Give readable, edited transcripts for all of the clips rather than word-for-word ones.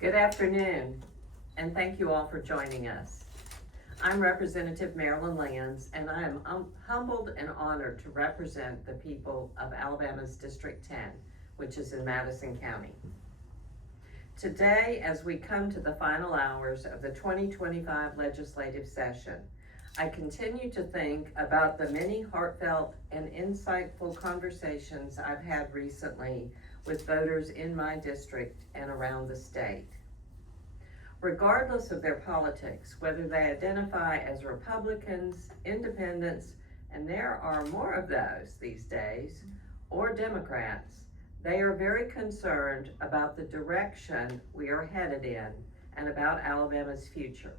Good afternoon, and thank you all for joining us. I'm Representative Marilyn Lands, and I am humbled and honored to represent the people of Alabama's District 10, which is in Madison County. Today, as we come to the final hours of the 2025 legislative session, I continue to think about the many heartfelt and insightful conversations I've had recently with voters in my district and around the state. Regardless of their politics, whether they identify as Republicans, Independents, and there are more of those these days, or Democrats, they are very concerned about the direction we are headed in and about Alabama's future.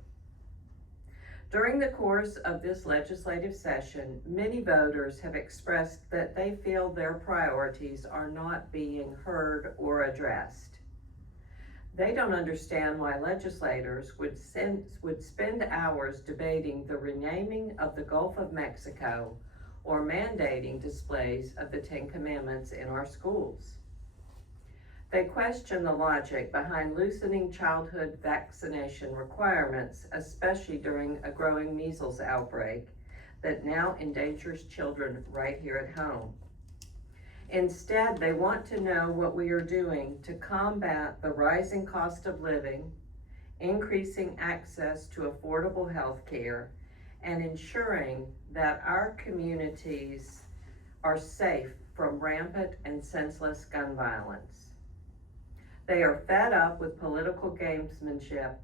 During the course of this legislative session, many voters have expressed that they feel their priorities are not being heard or addressed. They don't understand why legislators would spend hours debating the renaming of the Gulf of Mexico or mandating displays of the Ten Commandments in our schools. They question the logic behind loosening childhood vaccination requirements, especially during a growing measles outbreak that now endangers children right here at home. Instead, they want to know what we are doing to combat the rising cost of living, increasing access to affordable health care, and ensuring that our communities are safe from rampant and senseless gun violence. They are fed up with political gamesmanship,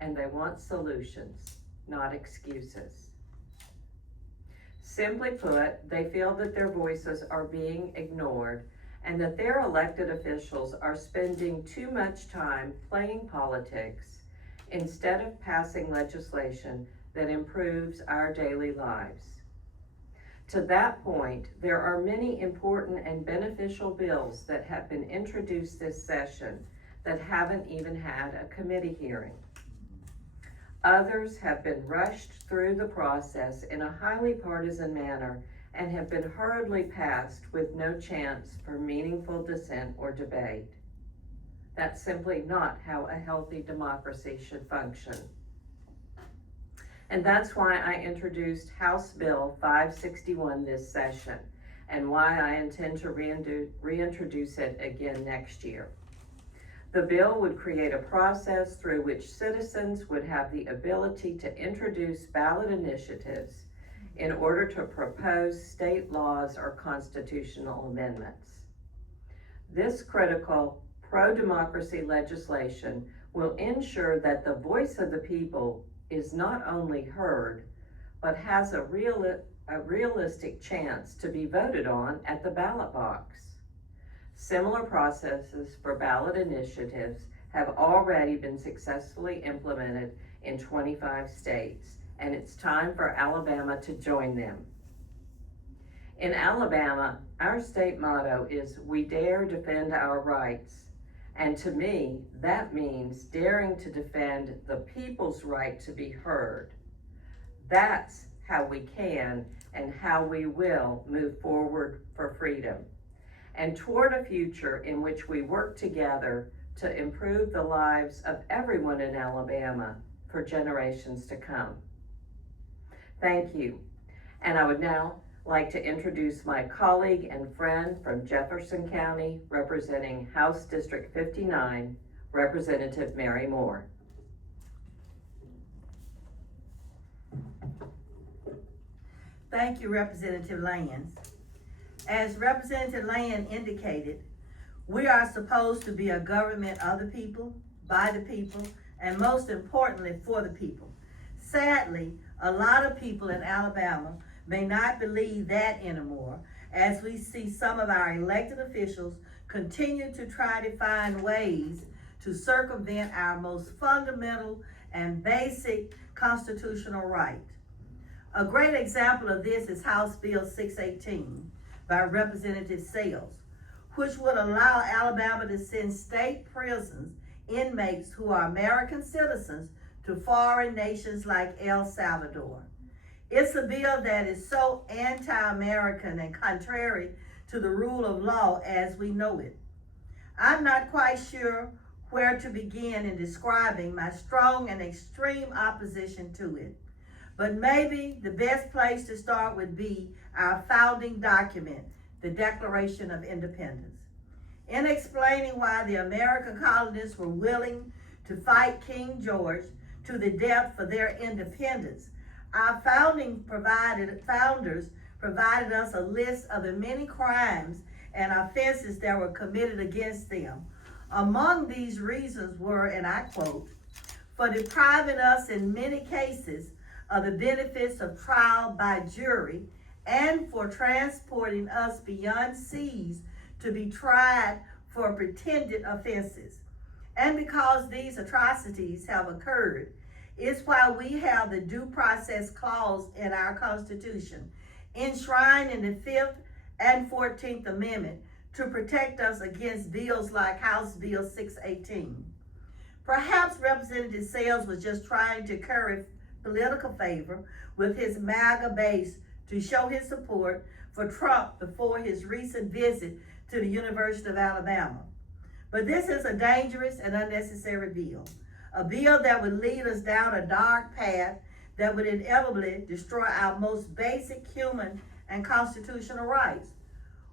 and they want solutions, not excuses. Simply put, they feel that their voices are being ignored and that their elected officials are spending too much time playing politics instead of passing legislation that improves our daily lives. To that point, there are many important and beneficial bills that have been introduced this session that haven't even had a committee hearing. Others have been rushed through the process in a highly partisan manner and have been hurriedly passed with no chance for meaningful dissent or debate. That's simply not how a healthy democracy should function. And that's why I introduced House Bill 561 this session, and why I intend to reintroduce it again next year. The bill would create a process through which citizens would have the ability to introduce ballot initiatives in order to propose state laws or constitutional amendments. This critical pro-democracy legislation will ensure that the voice of the people is not only heard, but has a realistic chance to be voted on at the ballot box. Similar processes for ballot initiatives have already been successfully implemented in 25 states, and it's time for Alabama to join them. In Alabama, our state motto is "We dare defend our rights," and to me, that means daring to defend the people's right to be heard. That's how we can and how we will move forward for freedom and toward a future in which we work together to improve the lives of everyone in Alabama for generations to come. Thank you. And I would now like to introduce my colleague and friend from Jefferson County, representing House District 59, Representative Mary Moore. Thank you, Representative Lands. As Representative Land indicated, we are supposed to be a government of the people, by the people, and most importantly, for the people. Sadly, a lot of people in Alabama may not believe that anymore, as we see some of our elected officials continue to try to find ways to circumvent our most fundamental and basic constitutional right. A great example of this is House Bill 618 by Representative Sales, which would allow Alabama to send state prisons inmates who are American citizens to foreign nations like El Salvador. It's a bill that is so anti-American and contrary to the rule of law as we know it. I'm not quite sure where to begin in describing my strong and extreme opposition to it. But maybe the best place to start would be our founding document, the Declaration of Independence. In explaining why the American colonists were willing to fight King George to the death for their independence, our founders provided us a list of the many crimes and offenses that were committed against them. Among these reasons were, and I quote, for depriving us in many cases of the benefits of trial by jury, and for transporting us beyond seas to be tried for pretended offenses. And because these atrocities have occurred, it's why we have the due process clause in our Constitution, enshrined in the 5th and 14th Amendment, to protect us against bills like House Bill 618. Perhaps Representative Sales was just trying to curry political favor with his MAGA base to show his support for Trump before his recent visit to the University of Alabama. But this is a dangerous and unnecessary bill, a bill that would lead us down a dark path that would inevitably destroy our most basic human and constitutional rights.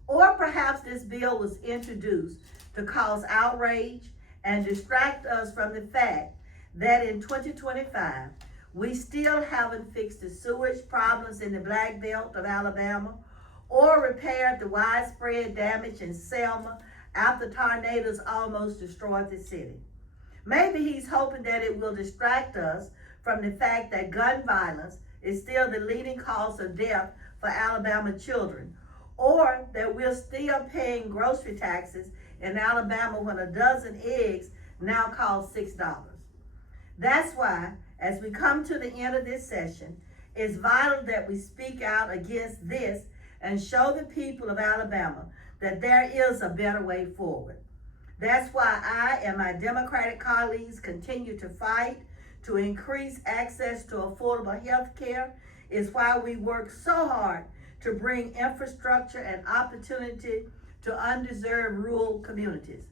Or perhaps this bill was introduced to cause outrage and distract us from the fact that in 2025, we still haven't fixed the sewage problems in the Black Belt of Alabama or repaired the widespread damage in Selma after tornadoes almost destroyed the city. Maybe he's hoping that it will distract us from the fact that gun violence is still the leading cause of death for Alabama children, or that we're still paying grocery taxes in Alabama when a dozen eggs now cost $6. That's why, as we come to the end of this session, it's vital that we speak out against this and show the people of Alabama that there is a better way forward. That's why I and my Democratic colleagues continue to fight to increase access to affordable health care. It's why we work so hard to bring infrastructure and opportunity to undeserved rural communities.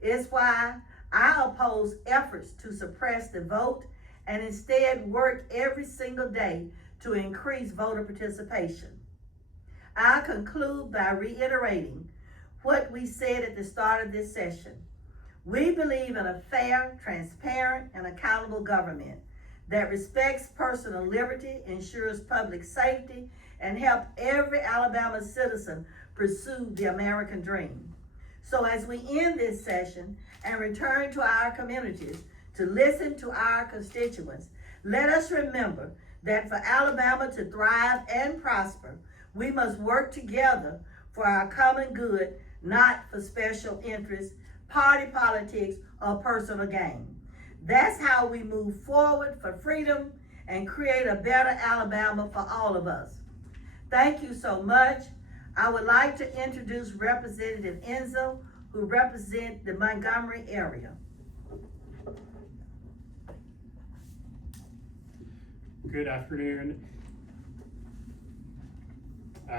It's why I oppose efforts to suppress the vote and instead work every single day to increase voter participation. I conclude by reiterating what we said at the start of this session. We believe in a fair, transparent, and accountable government that respects personal liberty, ensures public safety, and helps every Alabama citizen pursue the American dream. So as we end this session and return to our communities to listen to our constituents, let us remember that for Alabama to thrive and prosper, we must work together for our common good, not for special interests, party politics, or personal gain. That's how we move forward for freedom and create a better Alabama for all of us. Thank you so much. I would like to introduce Representative Ensler, who represents the Montgomery area. Good afternoon.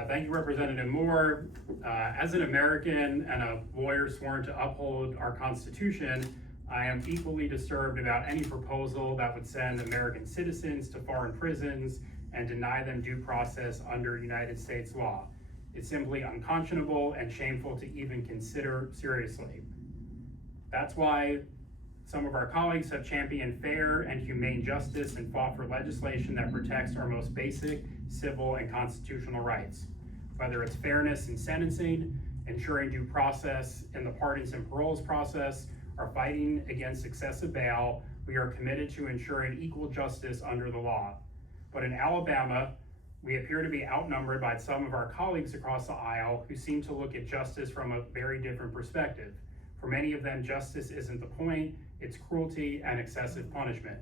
Thank you, Representative Moore. As an American and a lawyer sworn to uphold our Constitution, I am equally disturbed about any proposal that would send American citizens to foreign prisons and deny them due process under United States law. It's simply unconscionable and shameful to even consider seriously. That's why some of our colleagues have championed fair and humane justice and fought for legislation that protects our most basic civil and constitutional rights. Whether it's fairness in sentencing, ensuring due process in the pardons and paroles process, or fighting against excessive bail, we are committed to ensuring equal justice under the law. But in Alabama, we appear to be outnumbered by some of our colleagues across the aisle who seem to look at justice from a very different perspective. For many of them, justice isn't the point, it's cruelty and excessive punishment.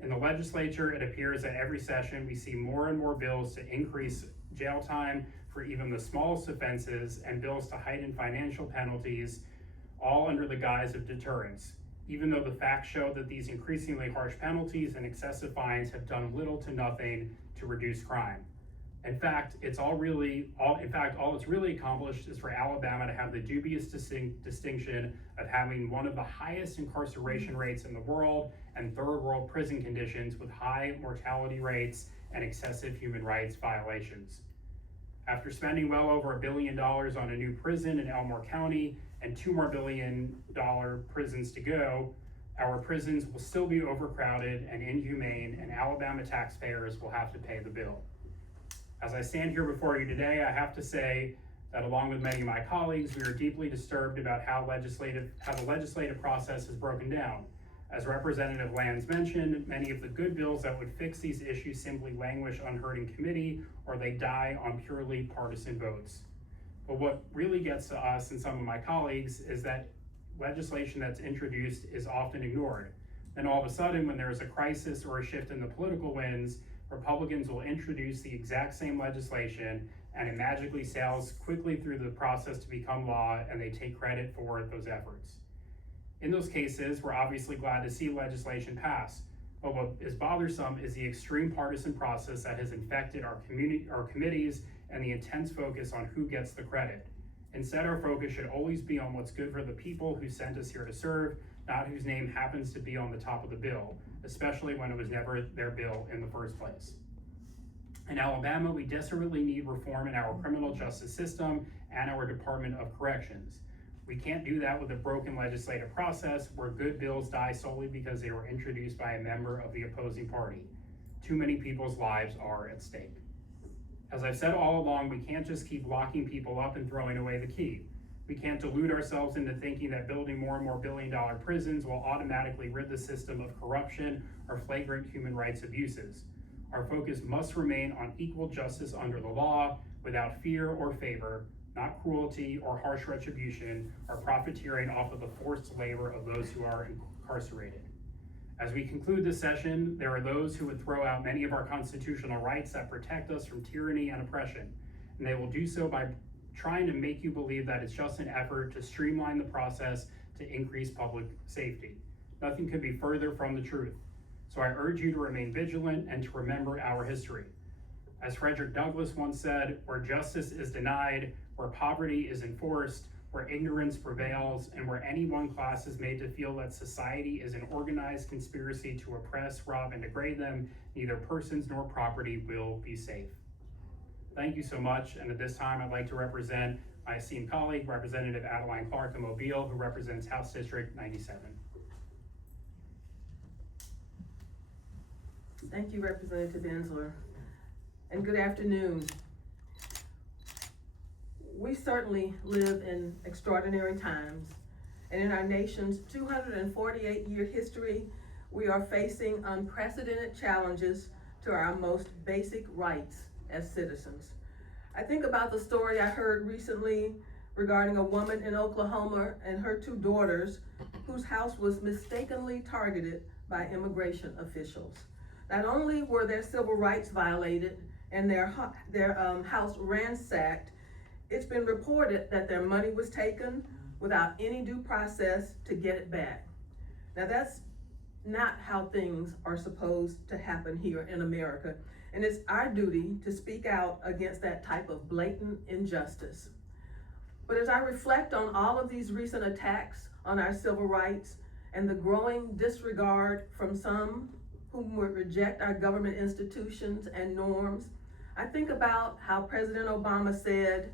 In the legislature, it appears that every session we see more and more bills to increase jail time for even the smallest offenses and bills to heighten financial penalties, all under the guise of deterrence, even though the facts show that these increasingly harsh penalties and excessive fines have done little to nothing to reduce crime. In fact, all it's really accomplished is for Alabama to have the dubious distinction of having one of the highest incarceration rates in the world and third world prison conditions with high mortality rates and excessive human rights violations. After spending well over $1 billion on a new prison in Elmore County and $2 more billion prisons to go, our prisons will still be overcrowded and inhumane, and Alabama taxpayers will have to pay the bill. As I stand here before you today, I have to say that along with many of my colleagues, we are deeply disturbed about how the legislative process is broken down. As Representative Lands mentioned, many of the good bills that would fix these issues simply languish unheard in committee, or they die on purely partisan votes. But what really gets to us and some of my colleagues is that legislation that's introduced is often ignored. Then all of a sudden, when there is a crisis or a shift in the political winds, Republicans will introduce the exact same legislation and it magically sails quickly through the process to become law, and they take credit for those efforts. In those cases, we're obviously glad to see legislation pass, but what is bothersome is the extreme partisan process that has infected our committees and the intense focus on who gets the credit. Instead, our focus should always be on what's good for the people who sent us here to serve, not whose name happens to be on the top of the bill, especially when it was never their bill in the first place. In Alabama, we desperately need reform in our criminal justice system and our Department of Corrections. We can't do that with a broken legislative process where good bills die solely because they were introduced by a member of the opposing party. Too many people's lives are at stake. As I've said all along, we can't just keep locking people up and throwing away the key. We can't delude ourselves into thinking that building more and more billion-dollar prisons will automatically rid the system of corruption or flagrant human rights abuses. Our focus must remain on equal justice under the law without fear or favor, not cruelty or harsh retribution or profiteering off of the forced labor of those who are incarcerated. As we conclude this session, there are those who would throw out many of our constitutional rights that protect us from tyranny and oppression, and they will do so by trying to make you believe that it's just an effort to streamline the process to increase public safety. Nothing could be further from the truth. So I urge you to remain vigilant and to remember our history. As Frederick Douglass once said, where justice is denied, where poverty is enforced, where ignorance prevails, and where any one class is made to feel that society is an organized conspiracy to oppress, rob, and degrade them, neither persons nor property will be safe. Thank you so much, and at this time I'd like to represent my esteemed colleague, Representative Adline Clarke of Mobile, who represents House District 97. Thank you, Representative Ensler, and good afternoon. We certainly live in extraordinary times, and in our nation's 248-year history, we are facing unprecedented challenges to our most basic rights as citizens. I think about the story I heard recently regarding a woman in Oklahoma and her two daughters whose house was mistakenly targeted by immigration officials. Not only were their civil rights violated and their house ransacked, it's been reported that their money was taken without any due process to get it back. Now that's not how things are supposed to happen here in America, and it's our duty to speak out against that type of blatant injustice. But as I reflect on all of these recent attacks on our civil rights and the growing disregard from some whom would reject our government institutions and norms, I think about how President Obama said,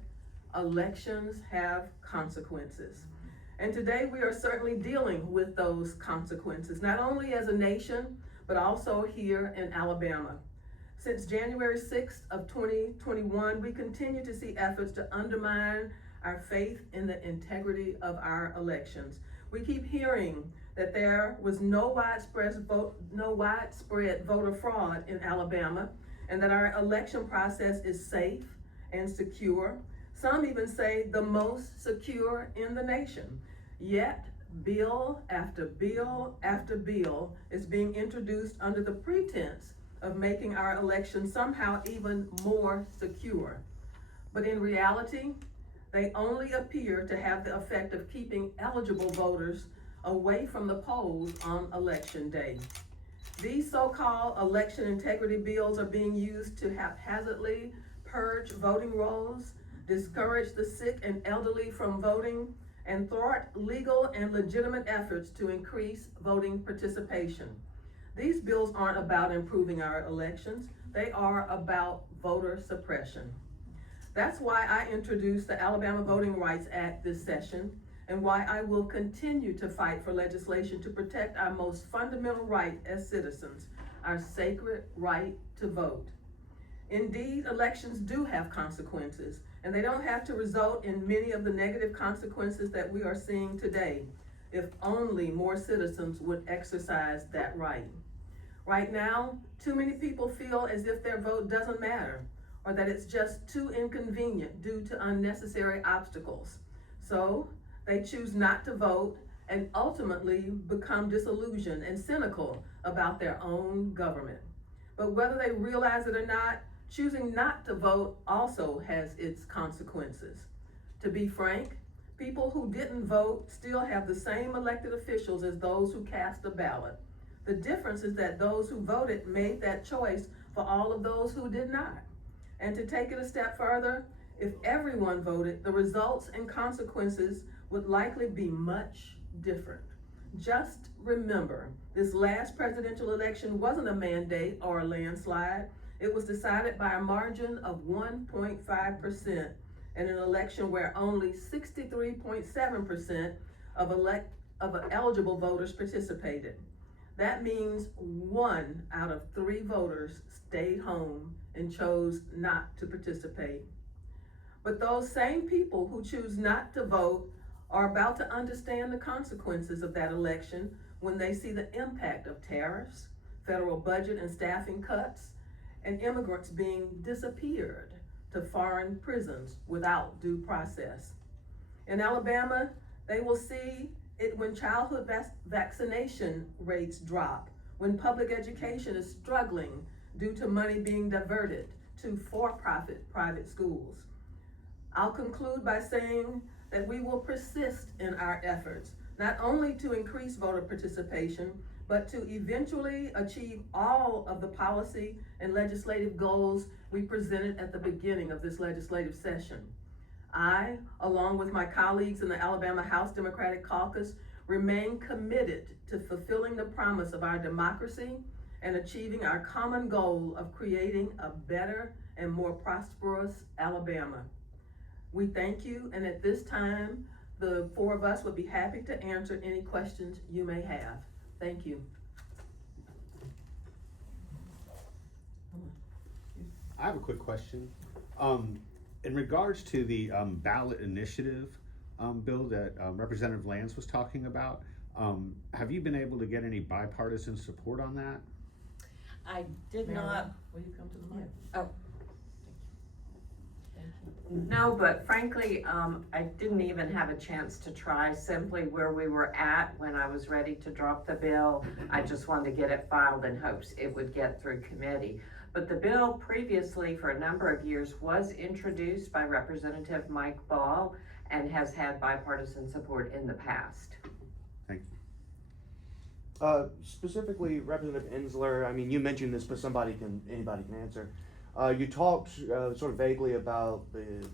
elections have consequences. And today we are certainly dealing with those consequences, not only as a nation, but also here in Alabama. Since January 6th of 2021, we continue to see efforts to undermine our faith in the integrity of our elections. We keep hearing that there was no widespread voter fraud in Alabama, and that our election process is safe and secure. Some even say the most secure in the nation. Yet, bill after bill after bill is being introduced under the pretense of making our elections somehow even more secure. But in reality, they only appear to have the effect of keeping eligible voters away from the polls on election day. These so-called election integrity bills are being used to haphazardly purge voting rolls, discourage the sick and elderly from voting, and thwart legal and legitimate efforts to increase voting participation. These bills aren't about improving our elections, they are about voter suppression. That's why I introduced the Alabama Voting Rights Act this session, and why I will continue to fight for legislation to protect our most fundamental right as citizens, our sacred right to vote. Indeed, elections do have consequences, and they don't have to result in many of the negative consequences that we are seeing today, if only more citizens would exercise that right. Right now, too many people feel as if their vote doesn't matter, or that it's just too inconvenient due to unnecessary obstacles. So they choose not to vote and ultimately become disillusioned and cynical about their own government. But whether they realize it or not, choosing not to vote also has its consequences. To be frank, people who didn't vote still have the same elected officials as those who cast a ballot. The difference is that those who voted made that choice for all of those who did not. And to take it a step further, if everyone voted, the results and consequences would likely be much different. Just remember, this last presidential election wasn't a mandate or a landslide. It was decided by a margin of 1.5% in an election where only 63.7% of eligible voters participated. That means 1 out of 3 voters stayed home and chose not to participate. But those same people who choose not to vote are about to understand the consequences of that election when they see the impact of tariffs, federal budget and staffing cuts, and immigrants being disappeared to foreign prisons without due process. In Alabama, they will see it when childhood vaccination rates drop, when public education is struggling due to money being diverted to for-profit private schools. I'll conclude by saying that we will persist in our efforts, not only to increase voter participation, but to eventually achieve all of the policy and legislative goals we presented at the beginning of this legislative session. I, along with my colleagues in the Alabama House Democratic Caucus, remain committed to fulfilling the promise of our democracy and achieving our common goal of creating a better and more prosperous Alabama. We thank you, and at this time, the 4 of us would be happy to answer any questions you may have. Thank you. I have a quick question. In regards to the ballot initiative bill that Representative Lands was talking about, have you been able to get any bipartisan support on that? I did Marilyn, not, will you come to the mic? oh, No, but frankly, I didn't even have a chance to try. Simply where we were at when I was ready to drop the bill, I just wanted to get it filed in hopes it would get through committee. But the bill previously, for a number of years, was introduced by Representative Mike Ball and has had bipartisan support in the past. Thank you. Specifically, Representative Ensler, I mean, you mentioned this, but anybody can answer. You talked sort of vaguely about the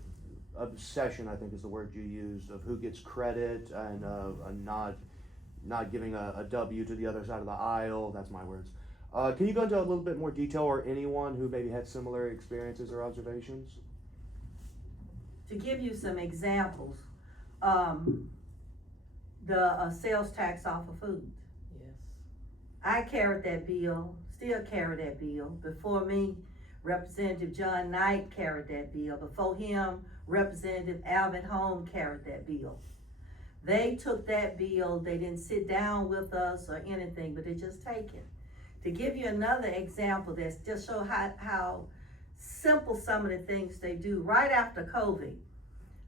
obsession, I think is the word you used, of who gets credit and not giving a W to the other side of the aisle. That's my words. Can you go into a little bit more detail, or anyone who maybe had similar experiences or observations? To give you some examples, the sales tax off of food. Yes. I carried that bill, still carry that bill. Before me, Representative John Knight carried that bill. Before him, Representative Alvin Holm carried that bill. They took that bill, they didn't sit down with us or anything, but they just take it. To give you another example that's just show how simple some of the things they do. Right after COVID,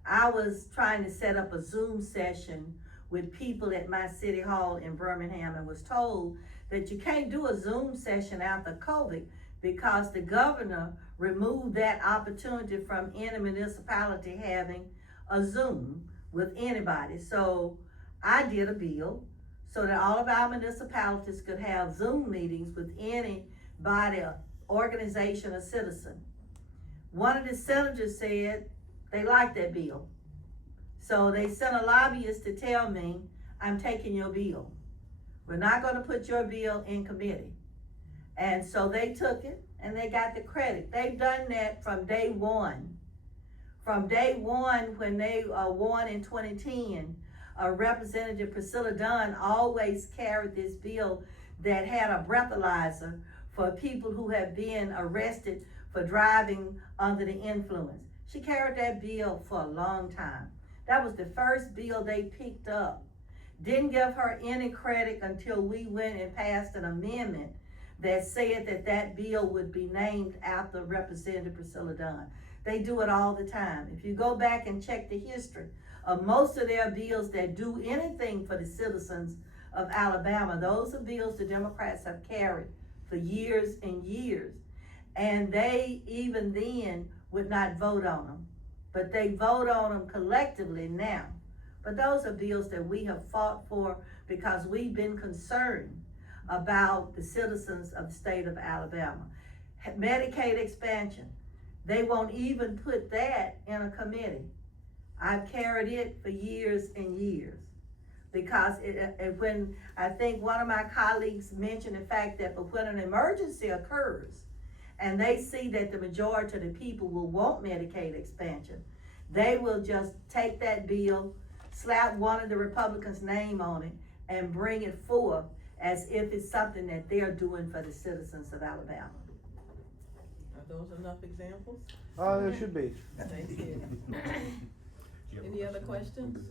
I was trying to set up a Zoom session with people at my city hall in Birmingham and was told that you can't do a Zoom session after COVID because the governor removed that opportunity from any municipality having a Zoom with anybody. So I did a bill so that all of our municipalities could have Zoom meetings with any body, organization, or citizen. One of the senators said they liked that bill. So they sent a lobbyist to tell me, I'm taking your bill. We're not gonna put your bill in committee. And so they took it and they got the credit. They've done that from day one. From day one, when they won in 2010, Representative Priscilla Dunn always carried this bill that had a breathalyzer for people who have been arrested for driving under the influence. She carried that bill for a long time. That was the first bill they picked up. Didn't give her any credit until we went and passed an amendment that said that that bill would be named after Representative Priscilla Dunn. They do it all the time. If you go back and check the history of most of their bills that do anything for the citizens of Alabama, those are bills the Democrats have carried for years and years. And they even then would not vote on them, but they vote on them collectively now. But those are bills that we have fought for because we've been concerned about the citizens of the state of Alabama. Medicaid expansion, they won't even put that in a committee. I've carried it for years and years. Because when I think one of my colleagues mentioned the fact that when an emergency occurs and they see that the majority of the people will want Medicaid expansion, they will just take that bill, slap one of the Republicans' name on it, and bring it forth as if it's something that they're doing for the citizens of Alabama. Are those enough examples? There should be. Thank you. Any other questions?